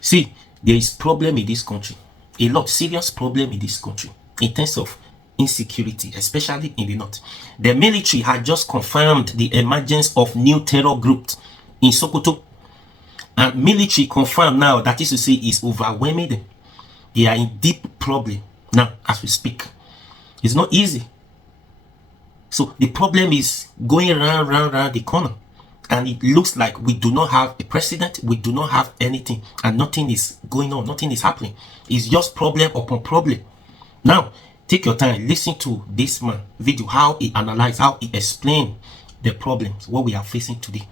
See, there is problem in this country, a lot serious problem in this country in terms of insecurity, especially in the north. The military had just confirmed the emergence of new terror groups in Sokoto, and military confirmed now, that is to say, is overwhelming them. They are in deep problem now as we speak. It's not easy. So the problem is going round the corner, and it looks like we do not have a president, we do not have anything, and nothing is going on, nothing is happening. It's just problem upon problem. Now take your time, listen to this man video, how he analyzed, how he explained the problems, what we are facing today.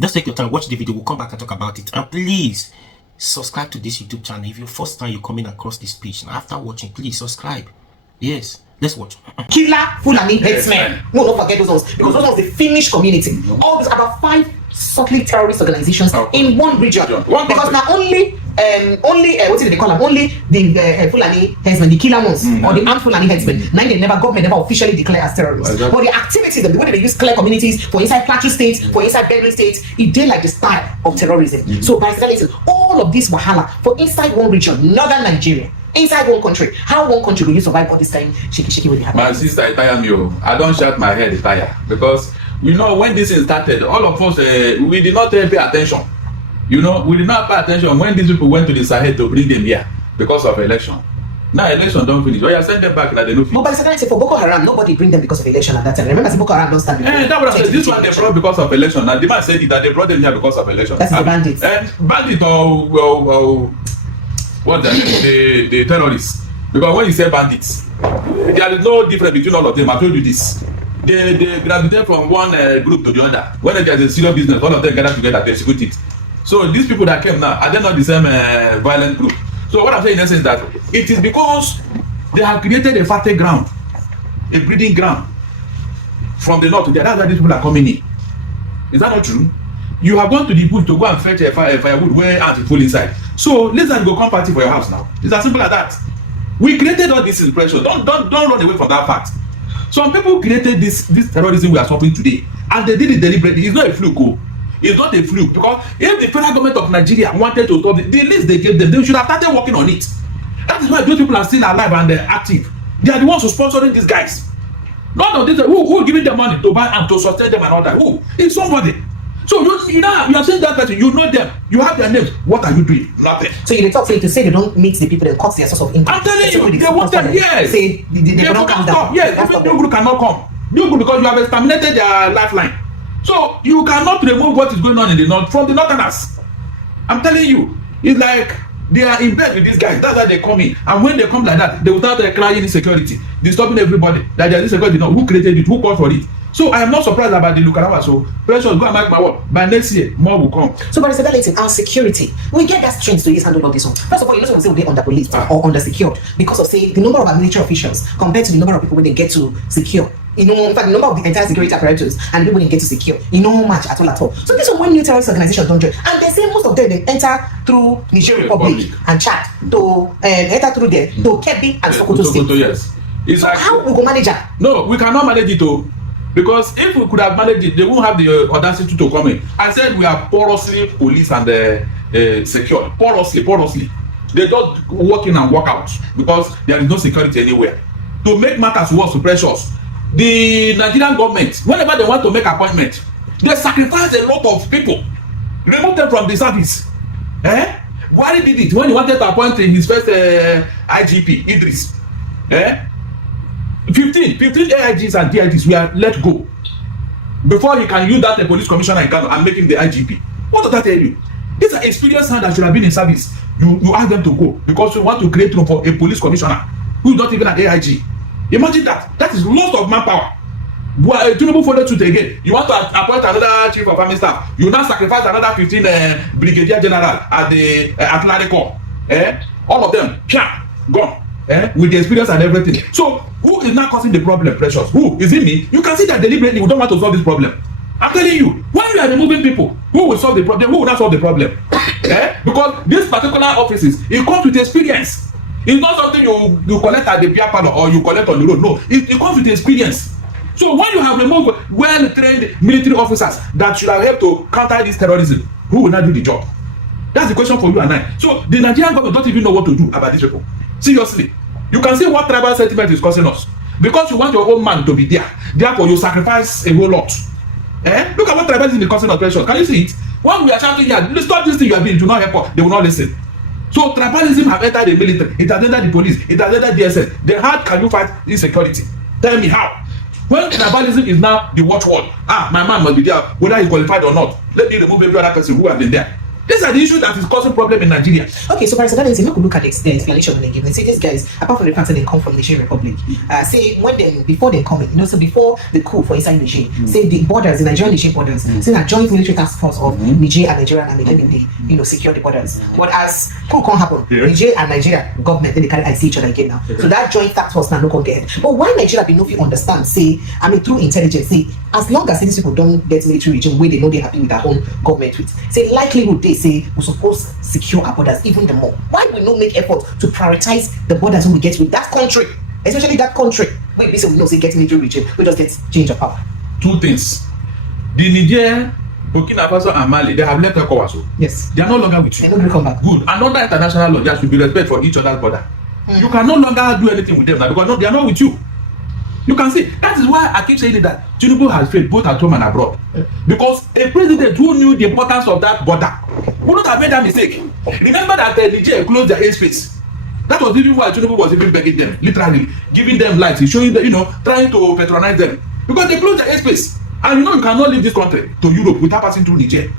Just take your time, watch the video, we'll come back and talk about it. And please subscribe to this YouTube channel if you're first time you're coming across this page. Now after watching, please subscribe. Yes, let's watch. Killer Fulani headsmen. No, don't forget those ones, because those ones they finish community. All these about 5 subtly terrorist organizations in one region. Because now only what did they call them? Only the Fulani headsmen, the killer ones, or the armed Fulani headsmen. Now government never officially declare as terrorists. But the activities, the way they use clear communities for inside Plateau states, for inside Benue states, it did like the style of terrorism. So by saying all of this wahala for inside one region, northern Nigeria, inside one country, how one country will you survive all this time shaky with the My sister, I tire me. I don't shut my head, tire, because you know when this thing started, all of us we did not pay attention. You know, we did not pay attention when these people went to the Sahel to bring them here because of election. Now election don't finish. Well, you send them back like they no finish. But by the second, for Boko Haram, nobody bring them because of election at that time. Remember, Boko Haram don't stand. That was this one they brought because of election. Now the man said that they brought them here because of election. That's the bandits. And bandit or what the terrorists. Because when you say bandits, there is no difference between all of them. I told you this. They gravitate from one group to the other. When there's a serious business, all of them gather together to execute it. So these people that came now, are they not the same violent group? So what I'm saying in essence is that it is because they have created a fertile ground, a breeding ground from the north to there. That's why these people are coming in. Is that not true? You have gone to the bush to go and fetch a firewood where ants full inside. So let's go come party for your house now. It's as simple as that. We created all this impression. Don't run away from that fact. Some people created this terrorism we are suffering today, and they did it deliberately. It's not a fluke. It's not a fluke, because if the federal government of Nigeria wanted to stop it, the list they gave them, they should have started working on it. That is why those people are still alive and they're active. They are the ones who sponsoring these guys. None of this, who giving them money to buy and to sustain them and all that? Who? It's somebody. So you are saying that person, you know them, you have their names. What are you doing? Nothing. So you talk to say they don't meet the people, they cut their source of income. I'm telling you, they want them. Yes. Say they don't come down. Yes, even new group cannot come. New group, because you have exterminated their lifeline. So you cannot remove what is going on in the north from the northerners. I'm telling you, it's like they are in bed with these guys. That's why they come in. And when they come like that, they will start crying insecurity, disturbing everybody. That there is insecurity. Who created it? Who called for it? So I am not surprised about the Lukarawa. So precious, go and mark my word. By next year, more will come. So Barrister Darlington, our security, we get that strength to handle all this one. First of all, you know some say we under police or under secured because of say the number of our military officials compared to the number of people when they get to secure. You know, in fact, the number of the entire security apparatus and the people they get to secure, you know, match at all. So this is when new terrorist organizations don't join, and they say most of them they enter through Nigerian Republic and Chad to enter through there to Kebbi and Sokoto State. Yes. It's so like, how we go manage that? No, we cannot manage it though. Because if we could have managed it, they won't have the audacity to come in. I said we are porously police and secure. Porously. They just walk in and walk out because there is no security anywhere. To make matters worse, precious, the Nigerian government, whenever they want to make appointment, they sacrifice a lot of people, remove them from the service. Buhari did it when he wanted to appoint his first IGP, Idris. 15 AIGs and DIGs were let go before he can use that police commissioner in Kano and make him the IGP. What does that tell you? These are experienced hands that should have been in service. You ask them to go because you want to create room for a police commissioner who is not even an AIG. Imagine that. That is loss of manpower. Tinubu followed suit again. You want to appoint another chief of army staff. You now sacrifice another 15 brigadier general at the artillery corps. All of them, gone. With the experience and everything. So who is now causing the problem, precious? Who? Is it me? You can see that deliberately we don't want to solve this problem. I'm telling you, when you are removing people, who will solve the problem? Who will not solve the problem? Because these particular offices, it comes with experience. It's not something you collect at the beer parlor or you collect on the road. No, it comes with experience. So when you have removed well-trained military officers that should have helped to counter this terrorism, who will not do the job? That's the question for you and I. So the Nigerian government don't even know what to do about these people. Seriously. You can see what tribal sentiment is causing us. Because you want your own man to be there. Therefore, you sacrifice a whole lot. Look at what tribalism is causing us pressure. Can you see it? When we are shouting here, stop this thing you are doing, do not help us. They will not listen. So tribalism have entered the military. It has entered the police. It has entered DSS. Then how can you fight insecurity? Tell me how. When tribalism is now the watchword, my man must be there, whether he's qualified or not. Let me remove every other person who has been there. These are the issues that is causing problem in Nigeria. Okay, so Barrister Darlington, you could look at the explanation when they give. They say these guys, apart from the fact that they come from Nigerian Republic, say before they come in, so before the coup for inside Niger, say the borders, the Nigerian Niger borders, say that joint military task force of Niger and Nigerian army, then they secure the borders. But as coup can't happen, Niger and Nigeria government, then they can't see each other again now. So that joint task force now no can get. But why Nigeria be no fit understand? Say, through intelligence, say as long as these people don't get military regime where they know they're happy with their own government with, say likelihood they say we're supposed to secure our borders even the more. Why we not make effort to prioritize the borders when we get with that country, especially that country where we say we know say get military regime, we just get change of power. Two things. The Niger, Burkina Faso and Mali, they have left ECOWAS. Yes. They are no longer with you. They don't come back. Good. And under international law, there should be respect for each other's border. You can no longer do anything with them now because they are not with you. You can see, that is why I keep saying that Tinubu has failed both at home and abroad. Because a president who knew the importance of that border would not have made that mistake. Remember that Niger closed their airspace. That was even why Tinubu was even begging them, literally, giving them lights, showing them, trying to patronize them. Because they closed their airspace. And you cannot leave this country to Europe without passing through Niger.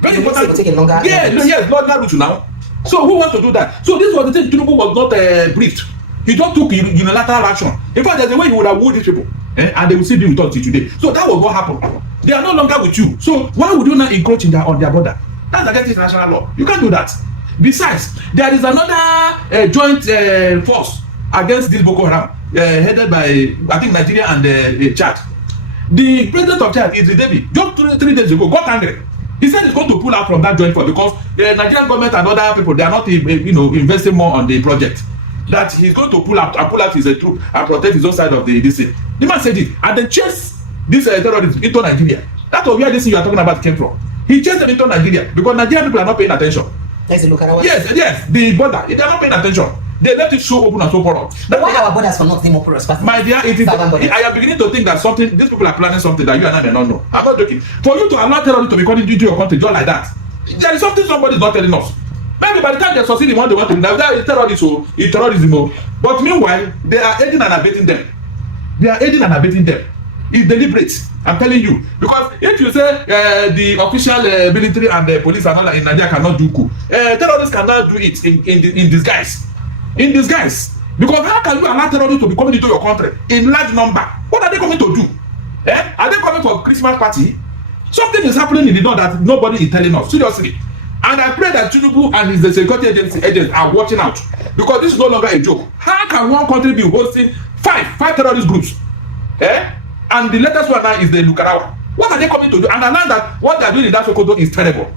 Very important. Take a longer yes, longer route now. So who wants to do that? So this was the thing Tinubu was not briefed. He just took unilateral action. In fact, there's a way he would have wooed these people, and they will still be with us till today. So that was what happened. They are no longer with you. So why would you not encroach on their border? That's against international law. You can't do that. Besides, there is another joint force against this Boko Haram, headed by I think Nigeria and Chad. The president of Chad is the David. Just 3 days ago, got angry. He said he's going to pull out from that joint force because the Nigerian government and other people, they are not investing more on the project. That he's going to pull out his troop and protect his own side of this thing. The man said it and then chase this terrorists into Nigeria. That's where this thing you are talking about came from. He chased them into Nigeria because Nigerian people are not paying attention. Yes, the border, they are not paying attention. They left it so open and so porous. But why our borders are not more porous? My dear, I am beginning to think that these people are planning something that you and I may not know. I'm not joking. For you to allow terrorists to be coming into your country just like that, there is something somebody is not telling us. Maybe by the time they succeed in what they want to do, now that is terrorism. But meanwhile, they are aiding and abetting them. It's deliberate. I'm telling you. Because if you say the official military and the police and all that in Nigeria cannot do coup, terrorists cannot do it in disguise. In disguise. Because how can you allow terrorists to be coming into your country in large number? What are they coming to do? Are they coming for a Christmas party? Something is happening in the north that nobody is telling us. Seriously. And I pray that Tinubu and his security agents are watching out. Because this is no longer a joke. How can one country be hosting five terrorist groups? And the latest one now is the Lukarawa. What are they coming to do? And I learned that what they are doing in that Sokoto is terrible.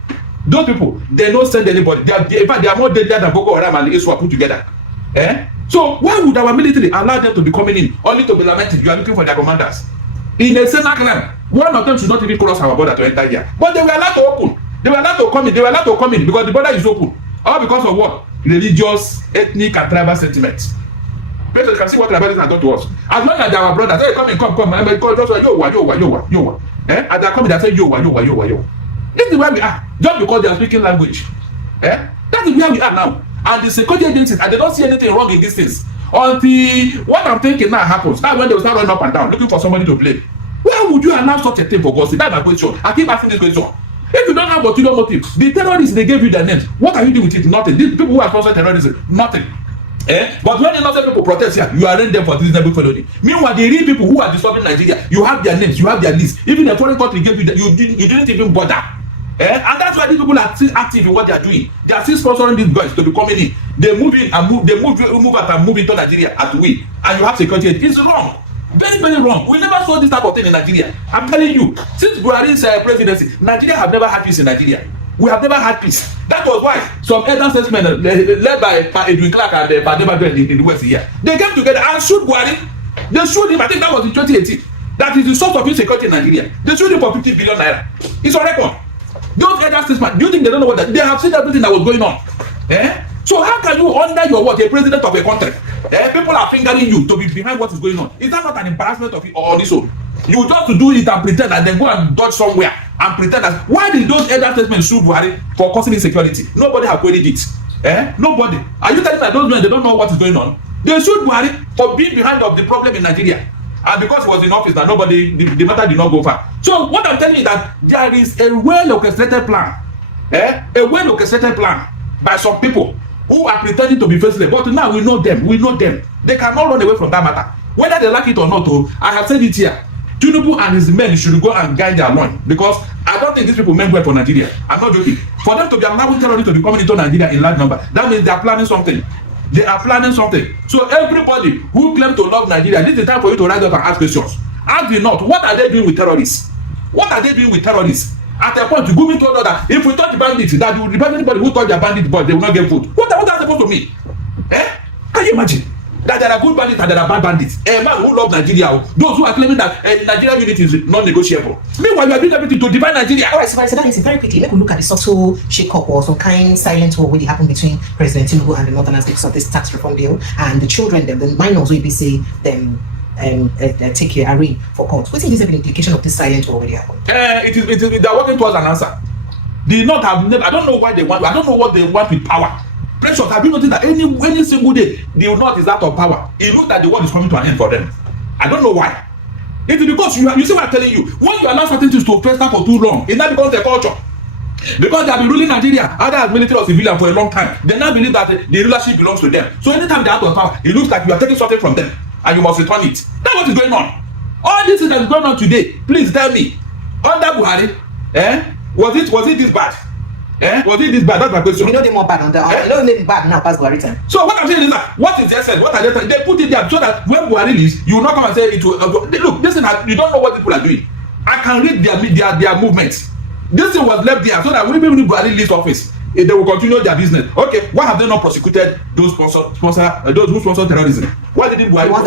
Those people, they don't send anybody. In fact, they are more deadly than Boko Haram and the ISWA put together. So why would our military allow them to be coming in only to be lamented? You are looking for their commanders. In a Senate crime, one of them should not even cross our border to enter here. But they were allowed to open. They were allowed to come in. Because the border is open. All because of what? Religious, ethnic, and tribal sentiments. People can see what tribalism has done to us. As long as they are our brothers, hey, come. Just say, yo. As they are coming, they say, yo. This is where we are. Just because they are speaking language. That is where we are now. And the security agencies, and they don't see anything wrong in these things. Until what I'm thinking now happens. That's when they will start running up and down, looking for somebody to blame. Where would you allow such a thing for God? That's my question. I keep asking this question. If you don't have ulterior motive, the terrorists, they gave you their names. What are you doing with it? Nothing. These people who are sponsoring terrorism, nothing. But when innocent people protest here, you arraign them for treasonable felony. Meanwhile, the real people who are disturbing Nigeria, you have their names, you have their list. Even a foreign country gave you that, you didn't even bother. And that's why these people are still active in what they are doing. They are still sponsoring these guys to be coming in. They move in and move out and move into Nigeria at will. And you have security. It's wrong. Very, very wrong. We never saw this type of thing in Nigeria. I'm telling you, since Buhari's presidency, Nigeria have never had peace in Nigeria. We have never had peace. That was why some elder statesmen led by Edwin Clark and Padeba in the West here, they came together and sued Buhari. They sued him, I think that was in 2018. That is the source of insecurity in Nigeria. They sued him for 50 billion naira. It's on record. Those elder statesmen, do you think they don't know what they have seen everything that was going on? Eh? So how can you, under your what, a president of a country, people are fingering you to be behind what is going on? Is that not an embarrassment of it on its own? You just to do it and pretend and then go and dodge somewhere and pretend that. Why did those elder statesmen sue Buhari for causing insecurity? Nobody have queried it. Nobody. Are you telling me that those men, they don't know what is going on? They sued Buhari for being behind of the problem in Nigeria. And because he was in office, that nobody, the matter did not go far. So what I'm telling you is that there is a well-orchestrated plan. A well-orchestrated plan by some people who are pretending to be faceless. But now we know them. We know them. They cannot run away from that matter. Whether they like it or not, I have said it here. Tinubu and his men should go and guide their loin, because I don't think these people meant well for Nigeria. I'm not joking. For them to be allowing terrorists to be coming into Nigeria in large number, that means they are planning something. They are planning something. So everybody who claims to love Nigeria, this is the time for you to rise up and ask questions. Ask the not, what are they doing with terrorists? What are they doing with terrorists? At a point, Gumi told us that if we touch the bandits, that will repel anybody who touch their bandit, but they will not get food. What are that supposed to mean? Can you imagine that there are good bandits and there are bad bandits? A man who loves Nigeria, those who are claiming that Nigeria unity is non-negotiable. Meanwhile, you are doing everything to divide Nigeria. All right, so that is very quickly. Let me look at the subtle shake-up or some kind silent war really happened between President Tinubu and the Northerners because of this tax reform bill, and the children, the minors, will be say them take a array for court. What is the implication of this silent war already happened? It is they are working towards an answer. They not have never. I don't know why they want. I don't know what they want with power. Precious, have you noticed that any single day the North is out of power? It looks that the world is coming to an end for them. I don't know why. It is because you see what I'm telling you. When you allow certain things to fester for too long, it now becomes a culture. Because they have been ruling Nigeria, either as military or civilian, for a long time. They now believe that the rulership belongs to them. So anytime they're out of power, it looks like you are taking something from them and you must return it. That's what is going on. All this that is going on today, please tell me, under Buhari, was it this bad? Was it this bad? That's my question. We know they more bad on that. I know they bad now past Buhari time. So what I'm saying is that what is the essence? What are they saying? They put it there so that when Buhari leaves, you will not come and say it will. Look, listen, you don't know what people are doing. I can read their movements. This thing was left there so that when Buhari leaves office, they will continue their business. Okay, why have they not prosecuted those those who sponsor terrorism? Why didn't Buhari? Why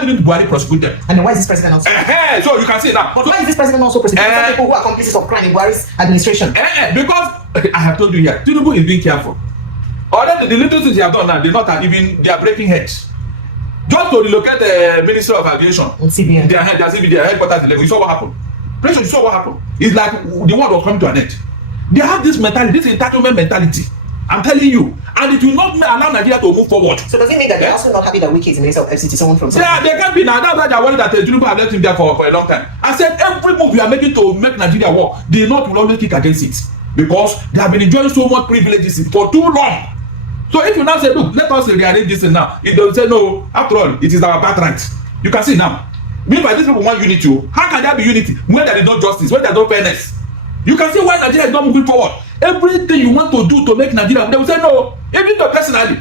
didn't Buhari prosecute them? And then why is this president also? So you can see now. But why is this president also prosecuting people who are accomplices of crime in Buhari's administration? Because I have told you here, Tinubu is being careful. Other the little things they have done now, they are breaking heads. Just to relocate the Minister of Aviation, CBN. Their headquarters in Lagos. You saw what happened. Pressure, you saw what happened. It's like the world was coming to an end. They have this mentality, this entitlement mentality. I'm telling you, and it will not allow Nigeria to move forward. So does it mean that they're also not happy that Wike is the Minister of FCT, someone from? Yeah, they can't be now. That's why they're worried that Tinubu have left him there for a long time. I said every move we are making to make Nigeria work, the North will always kick against it because they have been enjoying so much privileges for too long. So if you now say, look, let us rearrange this thing now, it will say no. After all, it is our birthright. You can see now. Meanwhile, these people want unity. How can there be unity when there is no justice, when there is no fairness? You can see why Nigeria is not moving forward. Everything you want to do to make Nigeria, they will say no. Even though personally,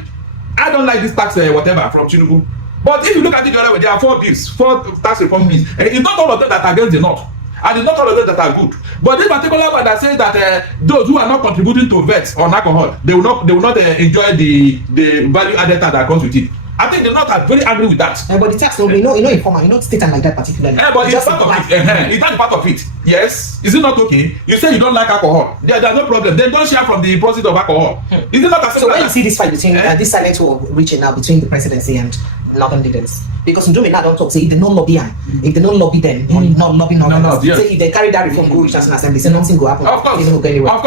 I don't like this tax whatever from Tinubu. But if you look at it the other way, there are 4 tax reform bills. It's not all of them that are against the North. And it's not all of them that are good. But this particular one that says that those who are not contributing to vets on alcohol, they will not enjoy the value added that comes with it. I think the North are very angry with that. But the tax, informal, state and like that particularly. But it's part of it. It's not part of it. Yes. Is it not okay? You say you don't like alcohol. There's no problem. Then don't share from the process of alcohol. Is it not acceptable? So when you see this fight between this silent war reaching now between the presidency and northern leaders, because Ndume now don't talk, say if they don't lobby if they don't lobby them, or not lobby northerners, say if they carry that reform go reach national assembly, say nothing go happen. Of course,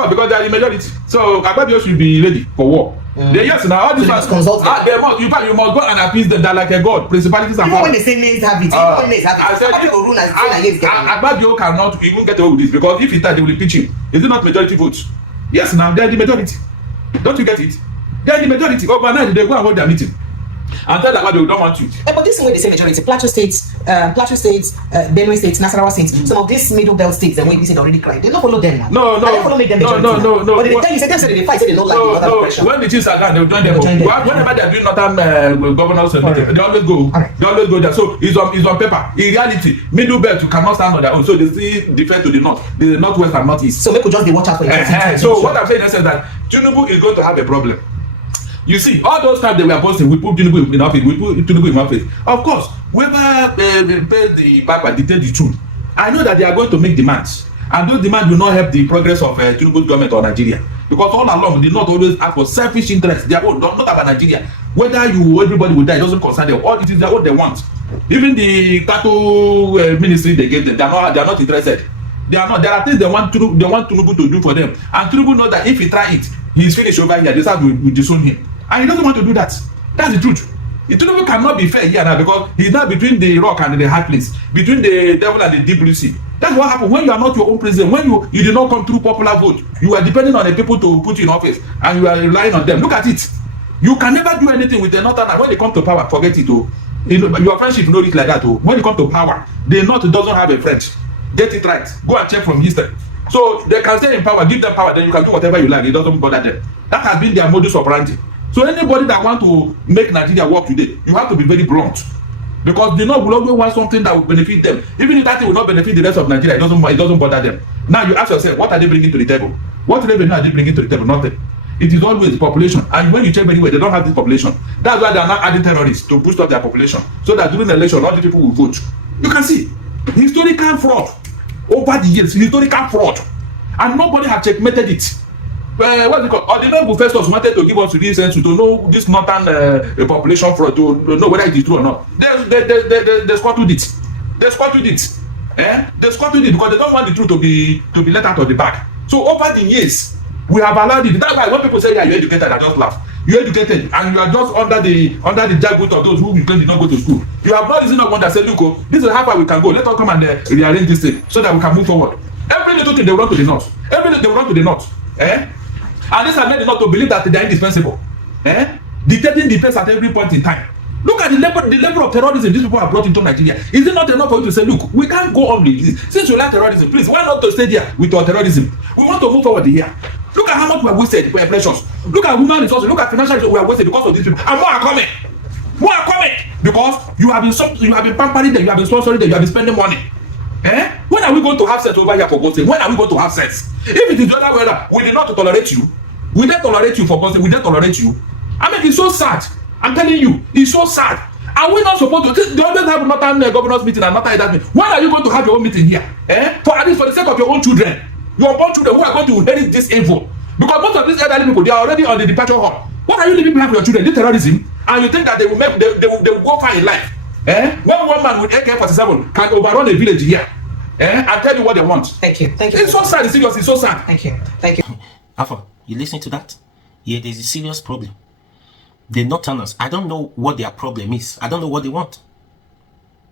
because they are the majority. So Akpabio should be ready for war. Yes, now all these ones consult you must go and appease them. They're like a god, principalities and powers. When they say names have it, Akpabio cannot even get away with this because if he died, they will impeach him. Is it not majority votes? Yes, now they are the majority. Don't you get it? They are the majority. Overnight they go and hold their meeting and tell them they don't want you. But this is where they say majority. Plateau states, Benue states, Nasarawa states, some of these middle belt states, and when we say already cried, they don't follow them now. No. They don't follow make them majority. No. But they tell you, say they fight, say they don't like the other oppression. When the chiefs are gone, they'll join them. Whenever they're doing northern governors, they always go. They always go there. So it's on paper. In reality, middle belt you cannot stand on their own. So they still defend to the north, the northwest and northeast. So we could just be watch out for it. So what I'm saying is that Tinubu is going to have a problem. You see, all those times they were posting, we put Tinubu in office. Of course, whoever pays the back dictate the truth. I know that they are going to make demands. And those demands will not help the progress of Tinubu's government or Nigeria. Because all along, they did not always ask for selfish interests. Their own, not about Nigeria. Whether everybody will die, it doesn't concern them. All it is their own they want. Even the cattle ministry they gave them, they are not interested. They are not. There are things they want Tinubu to do for them. And Tinubu knows that if he try it, he is finished over here. They start will disown him. And he doesn't want to do that. That's the truth. Tinubu cannot be fair here now because he's not between the rock and the hard place, between the devil and the deep blue sea. That's what happens when you are not your own president. When you did not come through popular vote, you are depending on the people to put you in office, and you are relying on them. Look at it. You can never do anything with the northern. When they come to power, forget it. Oh, your friendship know it like that. Oh, when you come to power, the north doesn't have a friend. Get it right. Go and check from history. So they can stay in power, give them power, then you can do whatever you like. It doesn't bother them. That has been their modus operandi. So anybody that want to make Nigeria work today, you have to be very blunt. Because the North will always want something that will benefit them. Even if that thing will not benefit the rest of Nigeria, it doesn't bother them. Now you ask yourself, what are they bringing to the table? What revenue are they bringing to the table? Nothing. It is always the population. And when you check very well, they don't have this population. That's why they are now adding terrorists to boost up their population. So that during the election, all the people will vote. You can see historical fraud over the years, historical fraud. And nobody has checkmated it. What's it called? Ordinary Festus wanted to give us reasons to know this northern population fraud, to know whether it is true or not. They squatted it. They squatted it. They squatted it because they don't want the truth to be let out of the bag. So over the years, we have allowed it. That's why when people say, yeah, you're educated, I just laugh. You're educated and you are just under the jacket of those who claim did not go to school. You have not reason of one that say, look, oh, this is how far we can go. Let us come and rearrange this thing so that we can move forward. Every little thing they will run to the north. Every day they will run to the north. And this has made the north to believe that they are indispensable. Dictating the pace at every point in time. Look at the level of terrorism these people have brought into Nigeria. Is it not enough for you to say, look, we can't go on with this? Since you like terrorism, please, why not to stay there with your terrorism? We want to move forward here. Look at how much we have wasted for precious. Look at human resources. Look at financial resources we have wasted because of these people. And more are coming. More are coming. Because you have been pampering them, you have been sponsoring them, you have been spending money. When are we going to have sense over here for God's sake? When are we going to have sense? If it is the other way around, we did not tolerate you. We didn't tolerate you for God's sake. We didn't tolerate you. I mean, it's so sad. I'm telling you, it's so sad. Are we not supposed to? They always have northern governors meeting and northern that meeting. When are you going to have your own meeting here? For at least for the sake of your own children, your unborn children who are going to inherit this evil. Because most of these elderly people, they are already on the departure hall. What are you leaving behind for your children? This terrorism, and you think that they will go far in life? When one man with AK-47 can overrun a village here, and tell you what they want. Thank you. It's so sad. It's serious. It's so sad. Thank you. Alpha, you listen to that? Yeah, there's a serious problem. The Northerners, I don't know what their problem is. I don't know what they want.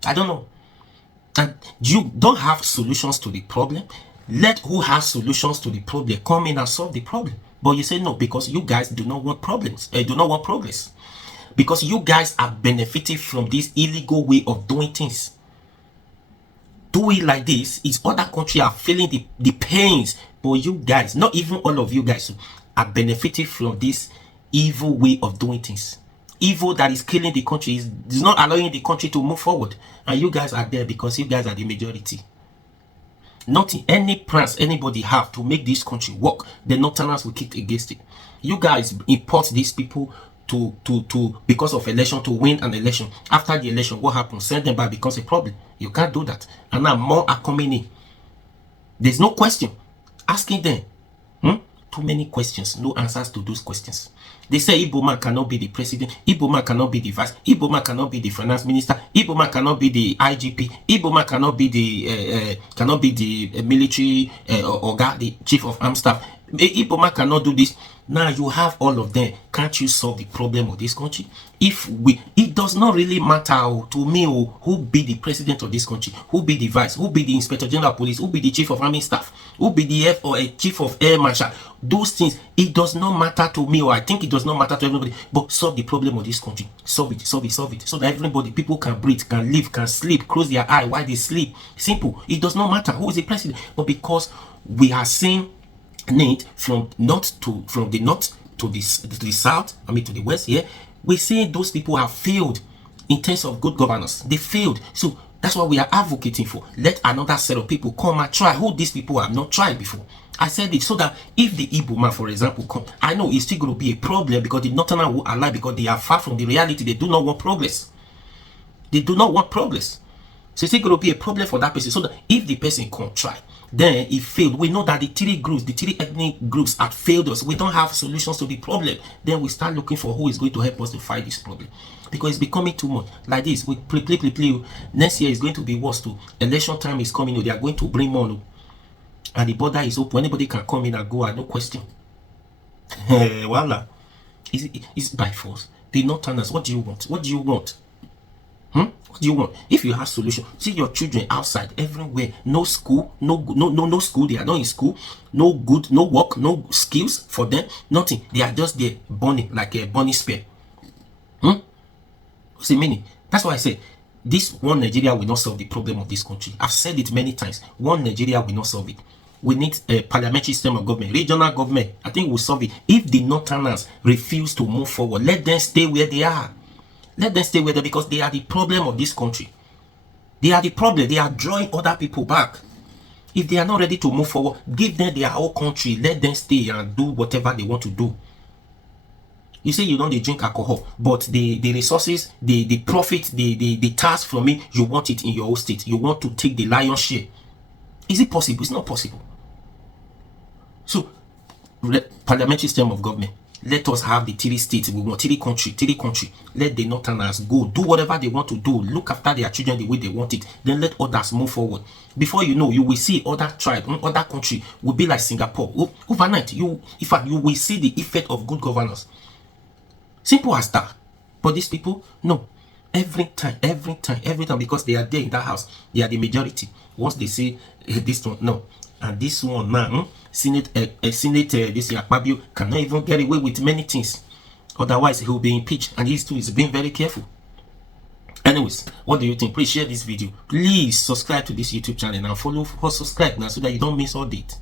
I don't know. And you don't have solutions to the problem. Let who has solutions to the problem come in and solve the problem. But you say no, because you guys do not want problems. Do not want progress. Because you guys are benefiting from this illegal way of doing things. Do it like this, is other countries are feeling the pains. But you guys, not even all of you guys, are benefiting from this evil way of doing things. Evil that is killing the country, is not allowing the country to move forward. And you guys are there because you guys are the majority. Not any plans anybody have to make this country work, the Northerners will kick against it. You guys import these people to because of election, to win an election. After the election, what happens? Send them back becomes a problem. You can't do that. And now more are coming in. There's no question. Asking them. Too many questions, no answers to those questions. They say Igbo man cannot be the president, Igbo man cannot be the vice, Igbo man cannot be the finance minister, Igbo man cannot be the IGP, Igbo man cannot be the military organ, the chief of armed staff. Igbo man cannot do this. Now you have all of them. Can't you solve the problem of this country? It does not really matter to me who be the president of this country, who be the vice, who be the inspector general of police, who be the chief of army staff, who be the chief of air marshal. Those things, it does not matter to me, or I think it does not matter to everybody. But solve the problem of this country. Solve it, so that everybody, people can breathe, can live, can sleep, close their eye while they sleep. Simple. It does not matter who is the president, but because we are seeing need from the north to the south, I mean to the west here, we're seeing those people have failed in terms of good governance. They failed. So that's what we are advocating for. Let another set of people come and try who these people have not tried before. I said it so that if the Igbo man, for example, come, I know it's still going to be a problem because the Northerners will ally because they are far from the reality. They do not want progress. They do not want progress. So it's still going to be a problem for that person. So that if the person can't try, Then it failed. We know that the three ethnic groups had failed us. We don't have solutions to the problem. Then we start looking for who is going to help us to fight this problem, because it's becoming too much. Like this, we play. Next year is going to be worse too. Election time is coming. They are going to bring more, and the border is open. Anybody can come in and go out, no question. Voila. It's by force. The Northerners, what do you want? What do you want? What do you want? If you have solution, see your children outside everywhere. No school, no school. They are not in school. No good, no work, no skills for them. Nothing. They are just there burning like a bunny spear. What's the meaning? That's why I say this one Nigeria will not solve the problem of this country. I've said it many times. One Nigeria will not solve it. We need a parliamentary system of government, regional government. I think we'll solve it. If the Northerners refuse to move forward, let them stay where they are. Let them stay where they are, because they are the problem of this country. They are the problem. They are drawing other people back. If they are not ready to move forward, give them their whole country. Let them stay and do whatever they want to do. You say you don't drink alcohol, but the resources, the profit, the task from it, you want it in your own state. You want to take the lion's share. Is it possible? It's not possible. So, parliamentary system of government. Let us have the three states. We want three country. Let the Northerners go. Do whatever they want to do. Look after their children the way they want it. Then let others move forward. Before you know, you will see other tribe, other country will be like Singapore. Overnight, in fact, you will see the effect of good governance. Simple as that. But these people, no. Every time, because they are there in that house, they are the majority. Once they say this one, no. And this one now, Senate, this Akpabio cannot even get away with many things. Otherwise, he will be impeached. And he too is being very careful. Anyways, what do you think? Please share this video. Please subscribe to this YouTube channel and follow or subscribe now so that you don't miss all date.